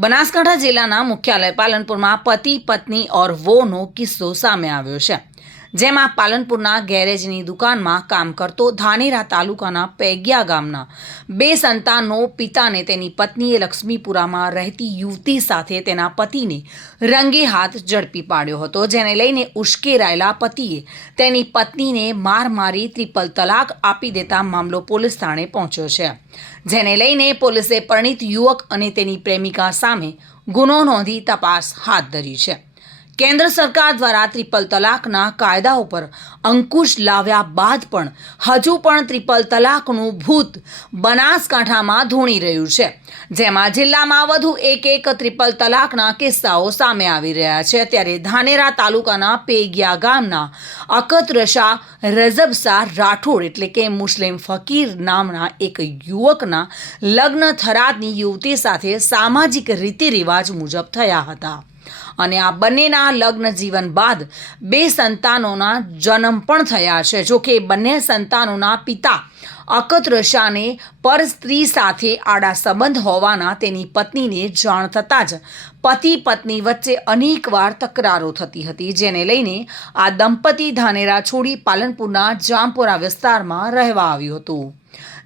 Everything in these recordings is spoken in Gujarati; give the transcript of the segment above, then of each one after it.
બનાસકાંઠા જિલ્લાના મુખ્યાલય પાલનપુરમાં પતિ, પત્ની ઓર વોનો કિસ્સો સામે આવ્યો છે. જેમાં પાલનપુરના ગેરેજની દુકાનમાં કામ કરતો ધાનેરા તાલુકાના પેગ્યા ગામના બે સંતાનનો પિતાને તેની પત્નીએ લક્ષ્મીપુરામાં રહેતી યુવતી સાથે તેના પતિને રંગે હાથ ઝડપી પાડ્યો હતો. જેને લઈને ઉશ્કેરાયેલા પતિએ તેની પત્નીને માર મારી, ત્રિપલ તલાક આપી દેતા મામલો પોલીસ થાણે પહોંચ્યો છે. જેને લઈને પોલીસે પરિણીત યુવક અને તેની પ્રેમિકા સામે ગુનો નોંધી તપાસ હાથ ધરી છે. કેન્દ્ર સરકાર દ્વારા ત્રિપલ તલાકના કાયદા ઉપર અંકુશ લાવ્યા બાદ પણ હજુ પણ ત્રિપલ તલાકનું ભૂત બનાસકાંઠામાં ધૂણી રહ્યું છે. જેમાં જિલ્લામાં વધુ એક એક ત્રિપલ તલાકના કિસ્સાઓ સામે આવી રહ્યા છે. ત્યારે ધાનેરા તાલુકાના પેગિયા ગામના અકતરશા રઝબસા રાઠોડ એટલે કે મુસ્લિમ ફકીર નામના એક યુવકના લગ્ન થરાદની યુવતી સાથે સામાજિક રીતિ રિવાજ મુજબ થયા હતા. અને આ બંનેના લગ્ન જીવન બાદ બે સંતાનોના જન્મ પણ થયા છે. જોકે બંને સંતાનોના પિતા અકત રશાને પર સ્ત્રી સાથે આડા સંબંધ હોવાના તેની પત્નીને જાણ થતાં જ પતિ પત્ની વચ્ચે અનેકવાર તકરારો થતી હતી, જેને લઈને આ દંપતી ધાનેરા છોડી પાલનપુરના જામપુરા વિસ્તારમાં રહેવા આવ્યું હતું.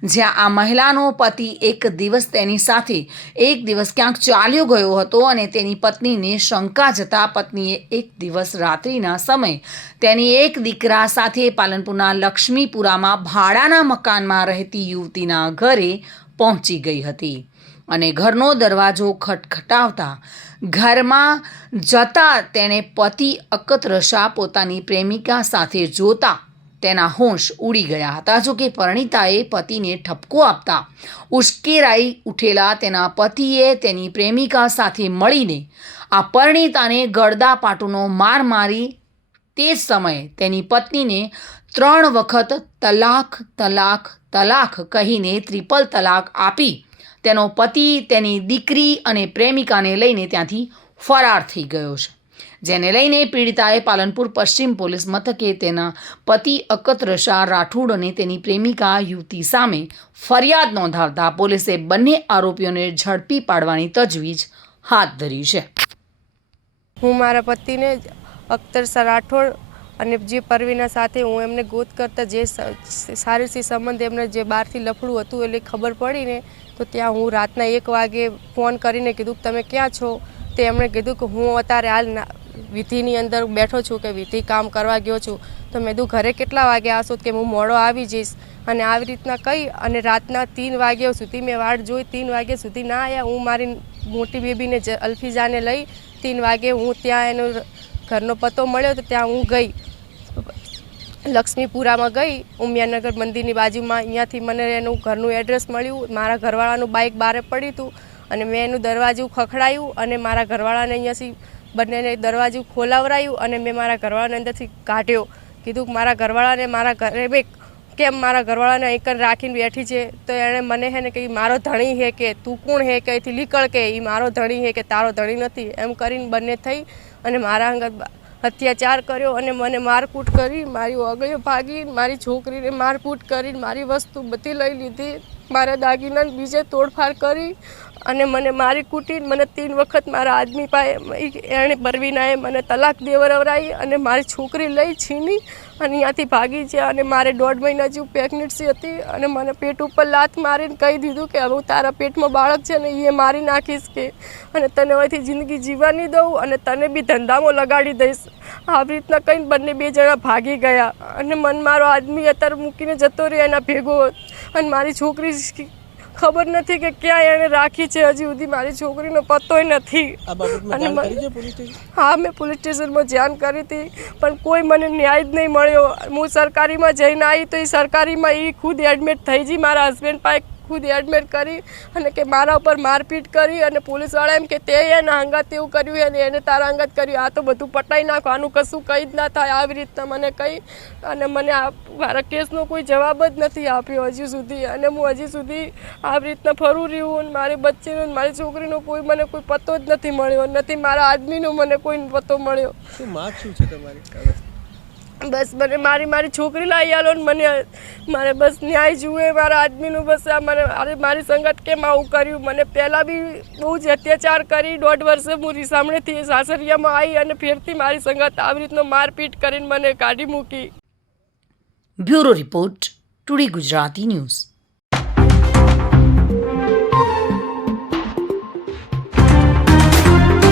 જ્યાં આ મહિલાનો પતિ એક દિવસ તેની સાથે એક દિવસ ક્યાંક ચાલ્યો ગયો હતો અને તેની પત્નીને શંકા જતા પત્નીએ એક દિવસ રાત્રિના સમય તેની એક દીકરા સાથે પાલનપુરના લક્ષ્મીપુરામાં ભાડાના મકાનમાં રહેતી યુવતીના ઘરે પહોંચી ગઈ હતી અને ઘરનો દરવાજો ખટખટાવતા ઘરમાં જતા તેણે પતિ અકતરશા પોતાની પ્રેમિકા સાથે જોતા તેના હોંશ ઉડી ગયા હતા. જો કે પરણિતાએ પતિને ઠપકો આપતા ઉશ્કેરાઈ ઉઠેલા તેના પતિએ તેની પ્રેમિકા સાથે મળીને આ પરણિતાને ગળદા પાટુનો માર મારી તે સમયે તેની પત્નીને ત્રણ વખત તલાક તલાક તલાક કહીને ત્રિપલ તલાક આપી. તેનો પતિ, તેની દીકરી અને પ્રેમિકાને લઈને ત્યાંથી ફરાર થઈ ગયો છે. જેને લઈને પીડિતાએ પાલનપુર પશ્ચિમ પોલીસ મથકે તેના પતિ અકતરશા રાઠોડ અને તેની પ્રેમિકા યુવતી સામે ફરિયાદ નોંધાવતા પોલીસે બંને આરોપીઓને ઝડપી પાડવાની તજવીજ હાથ ધરી છે. હું મારા પતિને અખ્તર સર રાઠોડ અને જે પરવીના સાથે હું એમને ગોત કરતા જે શારીરિક સંબંધ એમને જે બહારથી લફડું હતું એટલે ખબર પડીને તો ત્યાં હું રાતના એક વાગે ફોન કરીને કીધું તમે ક્યાં છો? તો એમણે કીધું કે હું અત્યારે હાલ વિધિની અંદર બેઠો છું કે વિધિ કામ કરવા ગયો છું. તો મેં કીધું, ઘરે કેટલા વાગે આવશો કે હું મોડો આવી જઈશ? અને આવી રીતના કહી અને રાતના ત્રણ વાગ્યા સુધી મેં વાટ જોઈ ત્રણ વાગ્યા સુધી ના આવ્યા હું મારી મોટી બેબીને અલ્ફીજાને લઈ ત્રણ વાગે હું ત્યાં એનો ઘરનો પતો મળ્યો તો ત્યાં હું ગઈ. લક્ષ્મીપુરામાં ગઈ, ઉમિયાનગર મંદિરની બાજુમાં. અહીંયાથી મને એનું ઘરનું એડ્રેસ મળ્યું. મારા ઘરવાળાનું બાઇક બહાર પડ્યું હતું. અને મેં એનું દરવાજું ખખડાયું અને મારા ઘરવાળાને અહીંયાથી બંનેને દરવાજું ખોલાવરાયું અને મેં મારા ઘરવાળાને અંદરથી કાઢ્યો. કીધું, મારા ઘરવાળાને મારા ઘરે બે કેમ મારા ઘરવાળાને અહીં રાખીને બેઠી છે? તો એણે મને હે ને કે મારો ધણી હે કે તું કોણ હે? કે અહીંથી નીકળ કે એ મારો ધણી હે કે તારો ધણી નથી? એમ કરીને બંને થઈ અને મારા અંગત અત્યાચાર કર્યો અને મને મારકૂટ કરી, મારી ઓગળીઓ ભાગી, મારી છોકરીને મારકૂટ કરી, મારી વસ્તુ બધી લઈ લીધી. મારા દાગીનાને બીજે તોડફાડ કરી અને મને મારી કુટીર મને ત્રણ વખત મારા આદમી પાસે એણે પરવીનાએ મને તલાક દેવરાવી અને મારી છોકરી લઈ છીની અને અહીંયાથી ભાગી છે અને મારે દોઢ મહિના જેવું પ્રેગ્નન્સી હતી અને મને પેટ ઉપર લાત મારીને કહી દીધું કે હવે તારા પેટમાં બાળક છે ને એ મારી નાખીશ કે અને તને હવેથી જિંદગી જીવા નહીં દઉં અને તને બી ધંધામાં લગાડી દઈશ. આવી રીતના કહીને બંને બે જણા ભાગી ગયા અને મન મારો આદમી અત્યારે મૂકીને જતો રહ્યો એના ભેગો. અને મારી છોકરી ખબર નથી કે ક્યાં એણે રાખી છે. હજી સુધી મારી છોકરીનો પત્તોય નથી. અને હા મેં પોલીસ સ્ટેશનમાં જાણ કરી હતી પણ કોઈ મને ન્યાય જ નહીં મળ્યો. હું સરકારીમાં જઈને આવી તો એ સરકારીમાં એ ખુદ એડમિટ થઈ ગઈ મારા હસબન્ડ પાસે ખુદ એડમિટ કરી અને કે મારા ઉપર મારપીટ કરી અને પોલીસવાળા એમ કે તે એના અંગત એવું કર્યું અને એને તારા અંગત કર્યું. આ તો બધું પટાઈ નાખો. આનું કશું કંઈ જ ના થાય. આવી રીતના મને કહી અને મને આ મારા કેસનો કોઈ જવાબ જ નથી આપ્યો હજી સુધી. અને હું હજી સુધી આવી રીતના ફરું રહ્યું મારી બચ્ચીનો મારી છોકરીનો કોઈ મને કોઈ પતો જ નથી મળ્યો. નથી મારા આદમીનો મને કોઈ પતો મળ્યો. શું છે તમારી? બસ મને મારી મારી છોકરી લાવી આલો ને મને મારે બસ ન્યાય જુએ, મારા આદમીનું બસ આ મને અરે મારી સંગત કેમ આવું કર્યું? મને પહેલાં બી બહુ જ અત્યાચાર કરી, દોઢ વર્ષે હું રીસામણેથી સાસરિયામાં આવી અને ફેરથી મારી સંગત આવી રીતનો મારપીટ કરીને મને કાઢી મૂકી. Bureau report, today Gujarati news.